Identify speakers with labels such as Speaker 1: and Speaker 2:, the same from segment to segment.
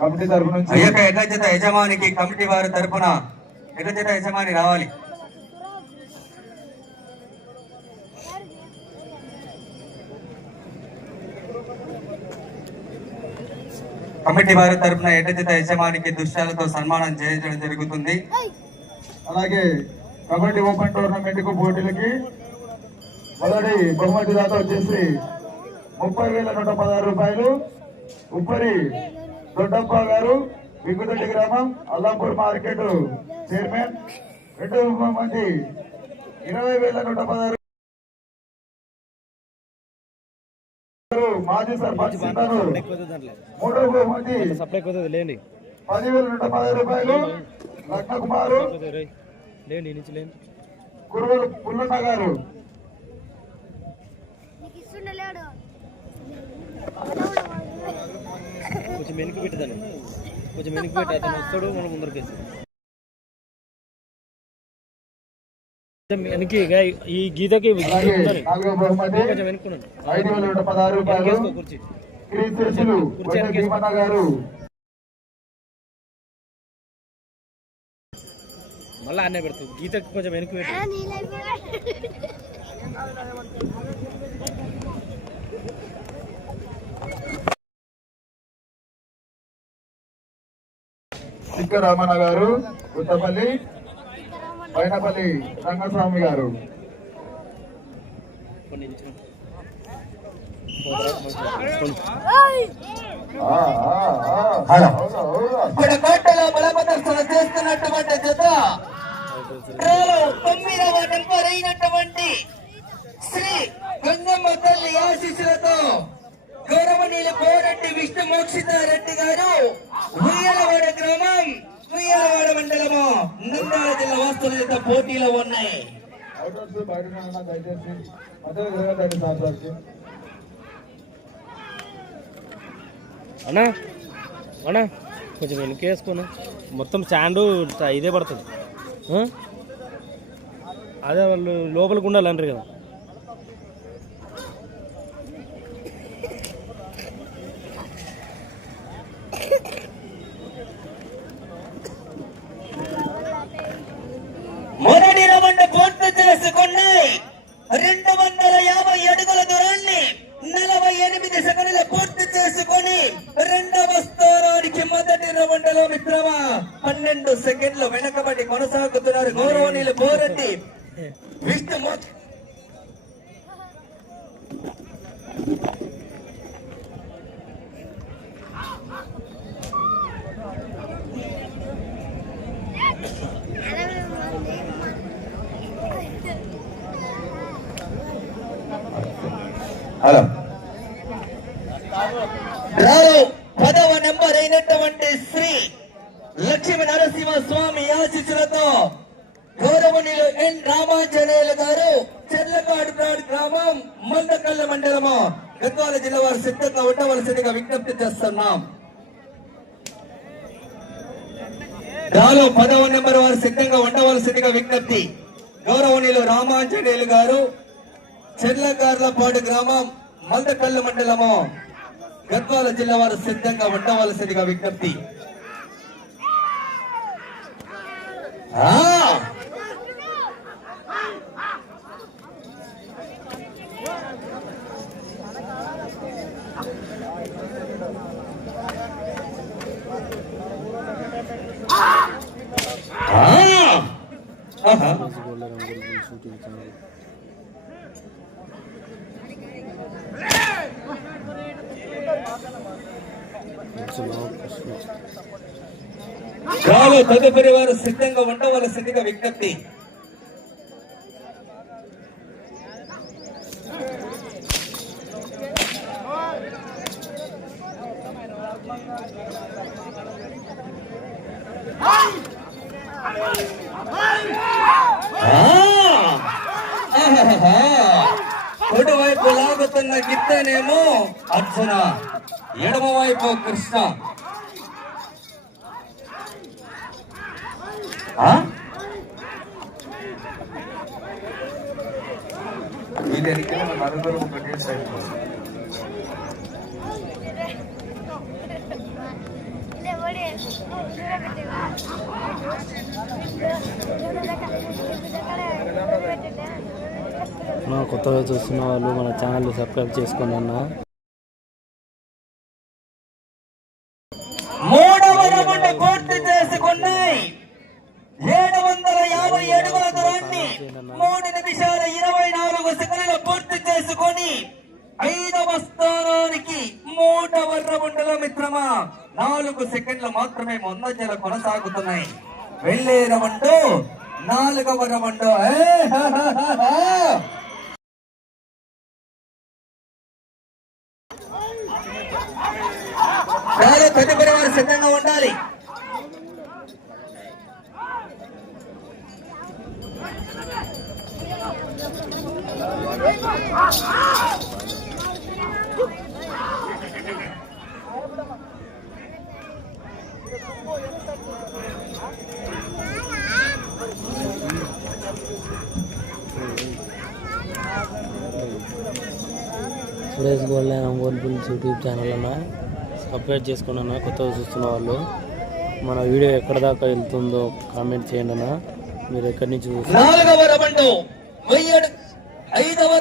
Speaker 1: Committee తరఫు నుంచి
Speaker 2: ఆ యొక్క యజమానికి కమిటీ వారి తరపున ఎడ్ల జత యజమాని రావాలి. కమిటీ వారి తరపున ఎడ్ల జత యజమానికి దుశ్యాలతో సన్మానం చేయించడం జరుగుతుంది.
Speaker 1: అలాగే కబడ్డీ ఓపెన్ టోర్నమెంట్కు పోటీలకి మొదటి బహుమతి దాత వచ్చేసి ముప్పై వేల నూట పదహారు రూపాయలు. ఉప్పరి దొడ్డప్ప గారు బిగ్గుదొడ్డి గ్రామం అల్లాపూర్ మార్కెట్ చైర్మన్. రెండవ బహుమతి ఇరవై వేల నూట పదహారు మాజీ సర్పంచ్ సింధనూరు మూడవ
Speaker 3: లేండి.
Speaker 1: పదివేల నూట పదహారు రూపాయలు
Speaker 3: నుంచి లేండి.
Speaker 1: కురువలు పుల్లన్న గారు.
Speaker 4: ఇస్తుండలేడు.
Speaker 3: కొంచెం వెనక్కి పెట్టదని కొంచెం వెనక్కి పెట్టి అతను వస్తాడు మనం ముందరికి వెనక్కి ఈ గీతకి కొంచెం వెనుక్కున్నాను కుర్చీ. మళ్ళీ అన్నే పెడుతుంది గీతకి కొంచెం వెనక్కి పెట్టి.
Speaker 1: సిక్కరామన్న గారు గుత్తపల్లి పైనపల్లి రంగస్వామి గారు.
Speaker 2: ఇక్కడ కోటలో బలప్రదర్శన చేస్తున్నటువంటి జత డ్రాలో తొమ్మిదవ నెంబర్ అయినటువంటి శ్రీ గంగమ్మ తల్లి ఆశీస్సులతో గౌరవనీయులు కోరెడ్డి విష్ణు మోక్షితారెడ్డి గారు ఉయ్యలవాడ గ్రామం ఉయ్యలవాడ మండలము నంద్యాల జిల్లా వాస్తుల జత పోటీలో ఉన్నాయి
Speaker 1: అవుటర్స్ బయట ఉన్న దయచేసి అదే విధంగా దాన్ని సార్ సార్కి.
Speaker 3: అన్నా అన్నా కొంచెం వెనక్కి వేసుకోను మొత్తం స్టాండు ఇదే పడుతుంది? అదే వాళ్ళు లోపలికి ఉండాలి అంటారు కదా
Speaker 2: మొదటి రౌండ్ పూర్తి చేసుకుని రెండు వందల యాభై అడుగుల దూరాన్ని నలభై ఎనిమిది సెకండ్లు పూర్తి చేసుకొని రెండవ స్థానానికి మొదటి రౌండ్లో మిత్రమా పన్నెండు సెకండ్లు వెనకబడి కొనసాగుతున్నారు గౌరవనీయులు బోరెడ్డి విష్ణు మోక్ష- హలో రావు పదవ నెంబర్ అయినటువంటి శ్రీ లక్ష్మీ నరసింహ స్వామి ఆశీస్సులతో గౌరవనీయులు ఎన్ గారు చెర్లకాడు గ్రామం మందకల్ల మండలము. గద్వాల జిల్లా వారు సిద్ధంగా ఉండవలసిందిగా విజ్ఞప్తి చేస్తున్నాం. దాలో పదవ నెంబర్ వారు సిద్ధంగా ఉండవలసిందిగా విజ్ఞప్తి. గౌరవనీయులు రామాంజనేయులు గారు చెర్లగార్లపాడు గ్రామం మందకల్ల మండలము. గద్వాల జిల్లా వారు సిద్ధంగా ఉండవలసిందిగా విజ్ఞప్తి. ఆ! చాలు తదుపరి వారు సిద్ధంగా ఉండవలసిందిగా విజ్ఞప్తి. ఎడమ వైపు కృష్ణ
Speaker 3: కొత్తగా చూస్తున్న వాళ్ళు మన ఛానల్ సబ్స్క్రైబ్ చేసుకోండి అన్న
Speaker 2: మూడవ రౌండ్ పూర్తి చేసుకున్నాయి ఏడు వందల యాభై అడుగుల దూరాన్ని మూడు నిమిషాల ఇరవై నాలుగు సెకండ్లు పూర్తి చేసుకొని ఐదవ స్థానానికి మూడవ రౌండ్లో మిత్రమా నాలుగు సెకండ్లు మాత్రమే ముందంజల కొనసాగుతున్నాయి వెళ్ళే రౌండ్ నాలుగవ రౌండ్ ఏ హా హా హా హా. చాలా తదుపరి వారు సిద్ధంగా ఉండాలి
Speaker 3: Suresh gold and Ongole bulls YouTube channel అన్న. సబ్స్క్రైబ్ చేసుకోండి అన్న కొత్తగా చూస్తున్న వాళ్ళు మన వీడియో ఎక్కడ దాకా వెళ్తుందో కామెంట్ చేయండి అన్న. మీరు ఎక్కడి నుంచి
Speaker 2: నాలుగవ ఐదవ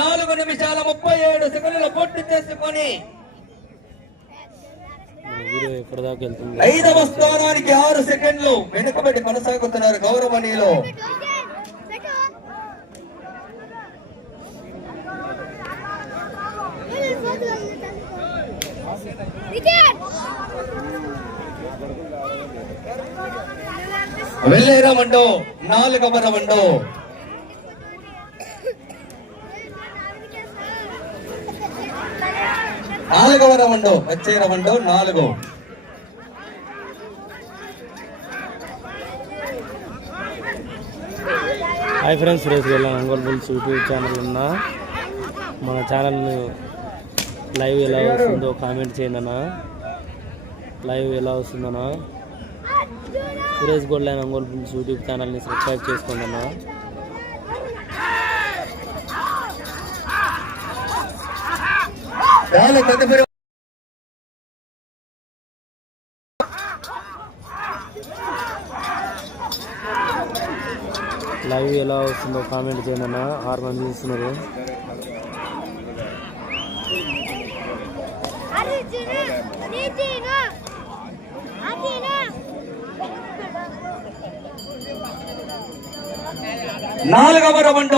Speaker 2: నాలుగు నిమిషాల ముప్పై ఏడు సెకండ్ల పూర్తి చేసుకొని
Speaker 3: మన వీడియో ఎక్కడ దాకా వెళ్తుందో
Speaker 2: ఐదవ స్థానానికి ఆరు సెకండ్లు వెనుకబడి కొనసాగుతున్నారు గౌరవనీయులు. వెళ్ళే రవండు నాలుగవ రవండు నాలుగవ రవండు వచ్చే రవండు నాలుగు.
Speaker 3: Hi friends Suresh gold and Ongole YouTube channel ఉన్న మన ఛానల్ లైవ్ ఎలా వస్తుందో కామెంట్ చేయండి అన్న. లైవ్ ఎలా వస్తుందన్నా? Suresh gold Ongole bulls YouTube ఛానల్ని సబ్స్క్రైబ్ చేసుకోండి అన్న లైవ్ ఎలా వస్తుందో కామెంట్ చేయండి అన్న ఆరు మంది చూస్తున్నారు.
Speaker 2: నాలుగవ రౌండ్.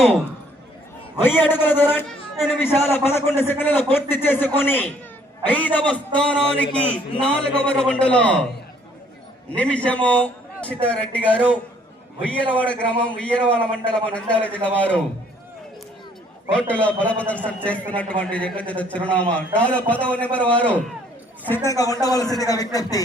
Speaker 2: వెయ్యి అడుగుల దూరం రెండు నిమిషాల పదకొండు సెకండ్ల పూర్తి చేసుకొని ఐదవ స్థానానికి నాలుగవ రౌండ్లో నిమిషము రెడ్డి గారు ఉయ్యలవాడ గ్రామం ఉయ్యలవాడ మండలం నంద్యాల జిల్లా వారు. కోర్టులో బలప్రదర్శన చేస్తున్నటువంటి చిరునామా. నాలుగు పదవ నెంబర్ వారు సిద్ధంగా ఉండవలసిందిగా విజ్ఞప్తి.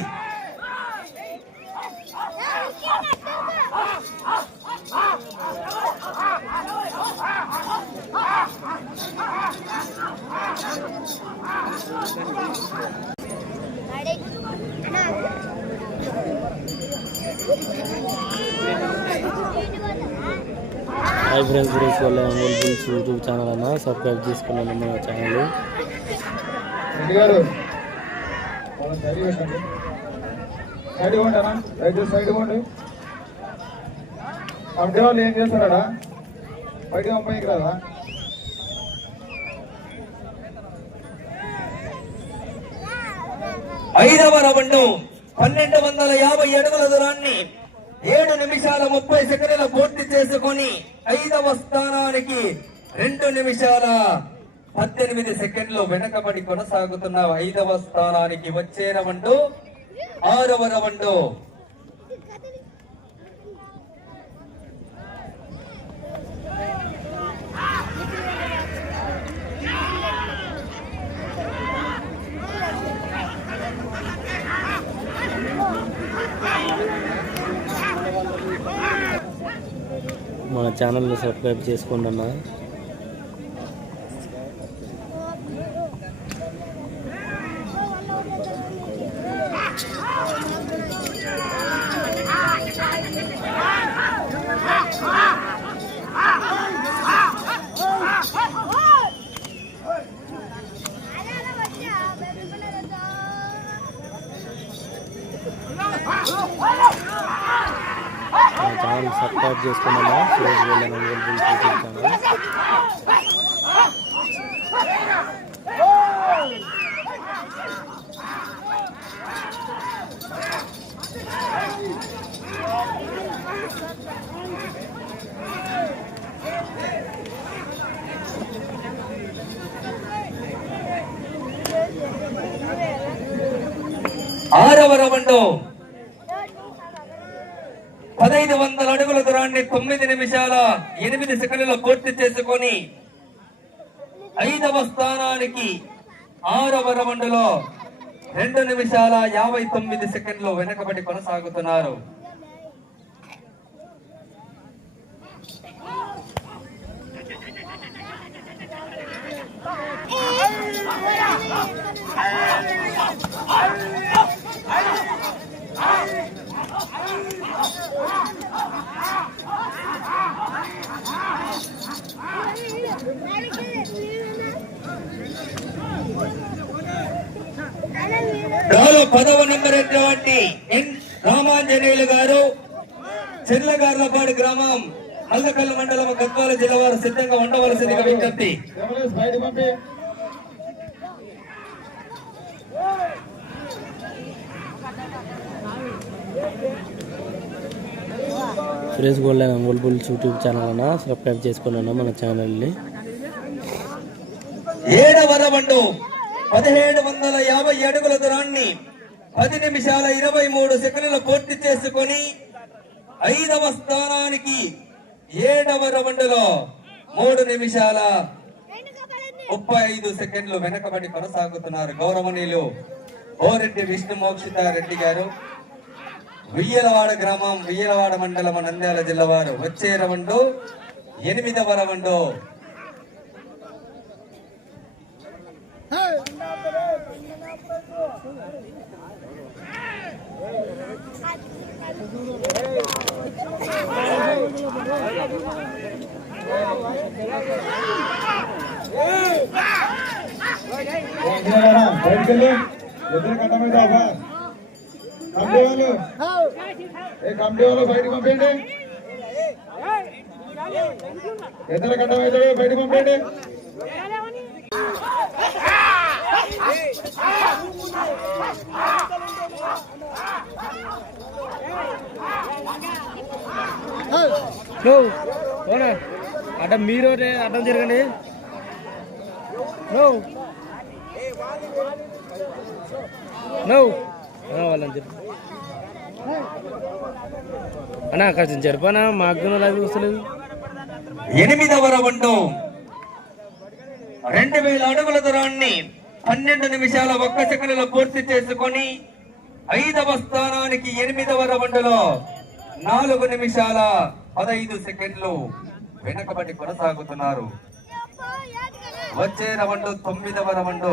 Speaker 3: Hi friends friends gold and Ongole bulls YouTube channel అన్న సబ్స్క్రైబ్ చేసుకున్నాను మన ఛానల్
Speaker 1: సైడ్ సైడ్ వాళ్ళు ఏం చేస్తారా బయట పంపడానికి రాదా?
Speaker 2: ఐదవ రౌండ్ పన్నెండు వందల యాభై అడుగుల దూరాన్ని ఏడు నిమిషాల ముప్పై సెకండ్ల పూర్తి చేసుకొని ఐదవ స్థానానికి రెండు నిమిషాల పద్దెనిమిది సెకండ్లు వెనకబడి కొనసాగుతున్న. ఐదవ స్థానానికి వచ్చే రవండు ఆరవ రౌండ్
Speaker 3: మన ఛానల్ని సబ్స్క్రైబ్ చేసుకోండి అన్న. అంగోల్ బుల్స్ యూట్యూబ్ ఛానల్
Speaker 2: ఆరవ రౌండ్ పదహైదు వందల అడుగుల దూరాన్ని తొమ్మిది నిమిషాల ఎనిమిది సెకండ్లలో పూర్తి చేసుకొని ఐదవ స్థానానికి ఆరవ రౌండ్లో రెండు నిమిషాల యాభై తొమ్మిది సెకండ్లు వెనకబడి కొనసాగుతున్నారు. రాలో పదవ నంబర్ అయినటువంటి ఎన్ రామాంజనేయులు గారు చెర్లగార్లపాడు గ్రామం అల్లకల్లు మండలం గద్వాల జిల్లా వారు సిద్ధంగా ఉండవలసిందిగా విజ్ఞప్తి
Speaker 1: Thank you.
Speaker 3: Suresh gold and Ongole bulls YouTube channel అన్న సబ్స్క్రైబ్ చేసుకున్నాను మన ఛానల్ని.
Speaker 2: ఏడవర వండు పదిహేడు వందల యాభై అడుగుల దూరాన్ని పది నిమిషాల ఇరవై మూడు సెకండ్లు పూర్తి చేసుకొని ఐదవ స్థానానికి ఏడవ రౌండ్లో మూడు నిమిషాల ముప్పై ఐదు సెకండ్లు వెనకబడి కొనసాగుతున్నారు గౌరవనీయులు ఓరెడ్డి విష్ణు మోక్షిత రెడ్డి గారు. వియ్యలవాడ గ్రామం వియ్యలవాడ మండలం నంద్యాల జిల్లా వారు వచ్చే రౌండు ఎనిమిదవ రౌండు
Speaker 1: బయటకు వెళ్ళి ఎదురు కట్ట మీద ఒక కమిటీ వాళ్ళు ఏ కమిటీ వాళ్ళు బయటకు పంపండి ఎదురు కట్ట మీద బయటకు పంపండి
Speaker 3: నో ఓనా అడ్డం మీరు అడ్డం జరగండి నో. నో. వాళ్ళని చెప్పి అన్నా కొంచెం జరిపానా? మాకు లైవ్ వస్తలేదు.
Speaker 2: ఎనిమిదవ రౌండ్. రెండు వేల అడుగుల దూరాన్ని పన్నెండు నిమిషాల ఒక్క సెకండ్లో పూర్తి చేసుకొని ఐదవ స్థానానికి ఎనిమిదవ రౌండ్లో నాలుగు నిమిషాల పదహైదు సెకండ్లు వెనకబడి కొనసాగుతున్నారు. వచ్చే రౌండ్ తొమ్మిదవ రౌండ్.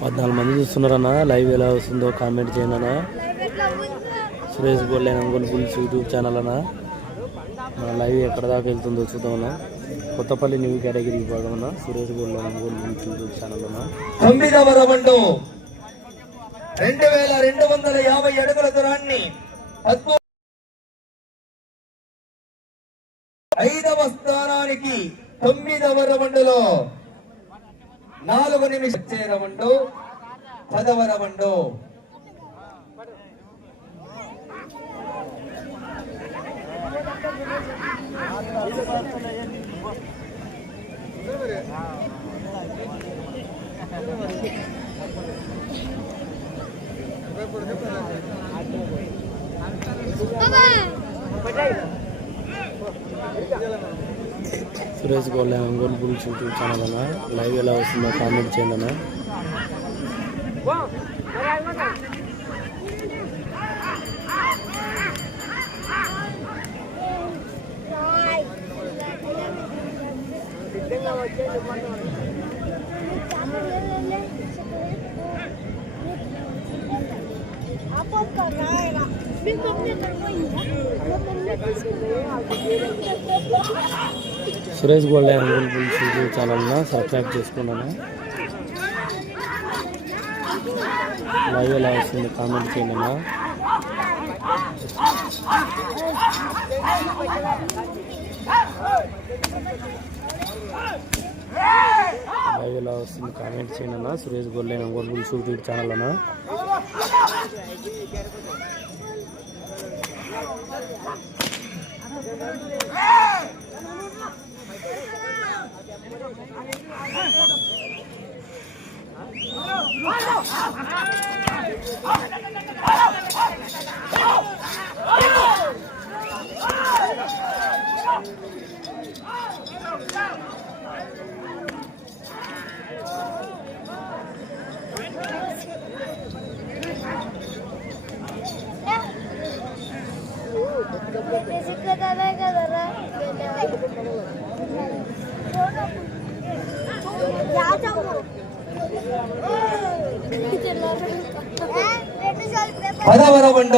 Speaker 3: పద్నాలుగు మంది చూస్తున్నారన్న. లైవ్ ఎలా వస్తుందో కామెంట్ చేయండి అన్న Suresh golden Ongole bulls YouTube channel అన్న. మన లైవ్ ఎక్కడ దాకా వెళ్తుందో చూద్దామన్నా. కొత్తపల్లి న్యూ కేటగిరీ విభాగం అన్న Suresh golden Ongole bulls YouTube channel అన్న.
Speaker 2: తొమ్మిదవ రౌండ్ రెండు వేల రెండు వందల యాభై అడుగుల దూరాన్ని ఐదవ స్థానానికి తొమ్మిదవ రౌండ్లో నాలుగు నిమిషం వచ్చే రౌండ్ పదవ round
Speaker 3: Suresh gold Ongole bulls YouTube channel అన్న లైవ్ ఎలా వస్తుందో కామెంట్ చేయండి అన్న Suresh gold Ongole bulls YouTube channel subscribe చేసుకున్నాను. లైవ్ ఎలా వస్తుంది కామెంట్ చేయండి అన్న లైవ్ ఎలా వస్తుంది కామెంట్ చేయండి అన్న Suresh gold Ongole bulls YouTube channel అన్న
Speaker 2: పదవ రౌండ్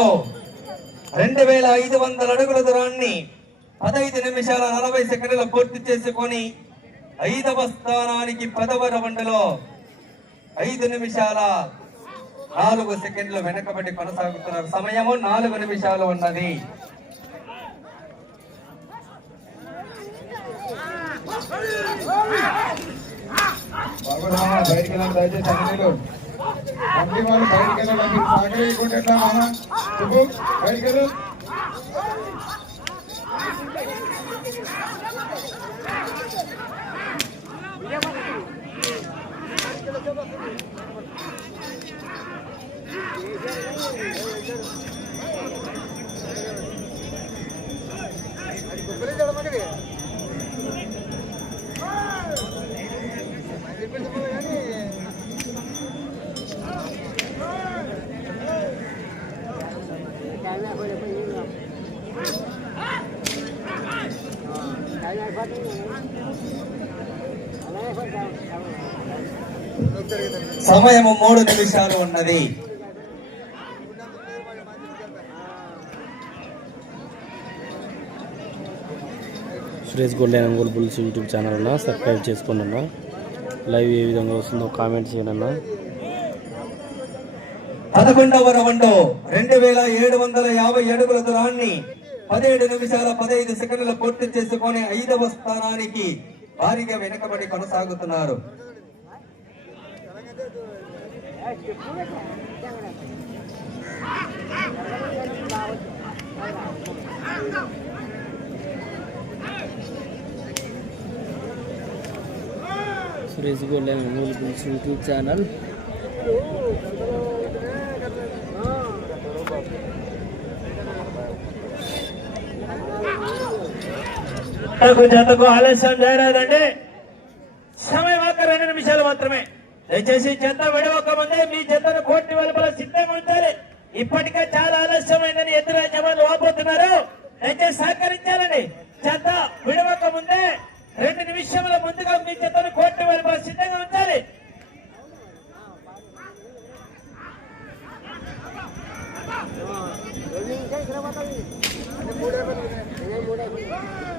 Speaker 2: రెండు వేల ఐదు వందల అడుగుల దూరాన్ని పదహైదు నిమిషాల నలభై సెకండ్ల పూర్తి చేసుకొని ఐదవ స్థానానికి పదవ రౌండ్లో ఐదు నిమిషాల నాలుగు సెకండ్లు వెనకబడి కొనసాగుతున్నారు. సమయము నాలుగు నిమిషాలు ఉన్నది.
Speaker 1: బయటికి దయచేసి అన్నీలు కంపెనీ వాళ్ళు బయటికి వెళ్ళండి మీరు సహకరించుకుంటే ఎట్లా మామ చెప్పు బయటికి వెళ్ళు
Speaker 2: సమయము మూడు నిమిషాలు ఉన్నది.
Speaker 3: Suresh gold Ongole bulls YouTube channel అన్న సబ్స్క్రైబ్ చేసుకోండి అన్న లైవ్ ఏ విధంగా వస్తుందో కామెంట్ చేయండి అన్న.
Speaker 2: పదకొండవ రౌండ్ రెండు వేల ఏడు వందల యాభై అడుగుల దూరాన్ని పదిహేడు నిమిషాల పదహైదు సెకండ్లు పూర్తి చేసుకొని ఐదవ స్థానానికి భారీగా వెనుకబడి కొనసాగుతున్నారు.
Speaker 3: Suresh gold Ongole bulls YouTube channel.
Speaker 5: జతకు జతకు ఆలస్యం చేయరాదండి సమయం ఒక రెండు నిమిషాలు మాత్రమే. దయచేసి చెత్త విడవక ముందే మీ చెత్తను కోర్టు వెలుపల సిద్ధంగా ఉంచాలి. ఇప్పటికే చాలా ఆలస్యమైందని ఎదురు జవాన్లు వాపోతున్నారు. దయచేసి సహకరించాలని చెత్త విడవక ముందే రెండు నిమిషముల ముందుగా మీ చెత్తను కోర్టు వెలుపల సిద్ధంగా ఉంచాలి.
Speaker 3: Suresh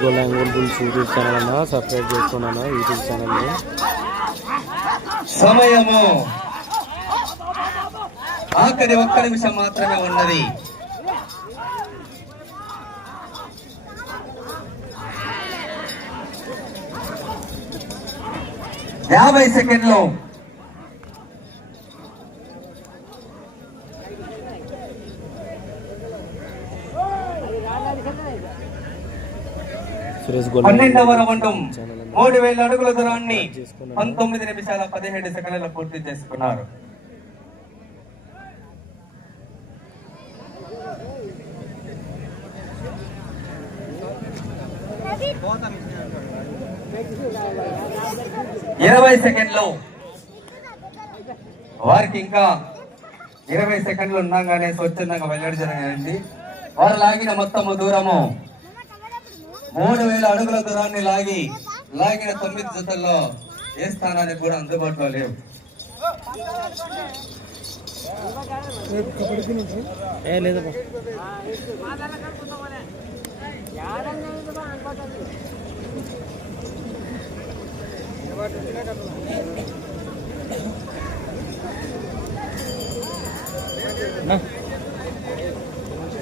Speaker 3: gold Ongole bulls YouTube channel అన్న సబ్స్క్రైబ్ చేసుకున్నాను యూట్యూబ్ ఛానల్ని
Speaker 2: సమయము ఆఖరి ఒక్క నిమిషం మాత్రమే ఉన్నది యాభై సెకండ్లు
Speaker 3: Thank you.
Speaker 2: పన్నెండవ రౌండం. మూడు వేల అడుగుల దూరాన్ని పంతొమ్మిది నిమిషాల పదిహేడు సెకండ్ల పూర్తి చేసుకున్నారు. ఇరవై సెకండ్లు. వారికి ఇంకా ఇరవై సెకండ్లు ఉండగానే స్వచ్ఛందంగా వెళ్ళడం జరిగింది వారు లాగిన మొత్తము దూరము మూడు వేల అడుగుల దూరాన్ని లాగి లాగిన తొమ్మిది జతల్లో ఏ స్థానానికి కూడా అందుబాటులో లేవు.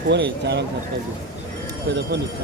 Speaker 3: ఫోన్ ఛానల్ సబ్స్క్రైబ్ చేసి పెద్ద ఫోన్ ఇయ్యి,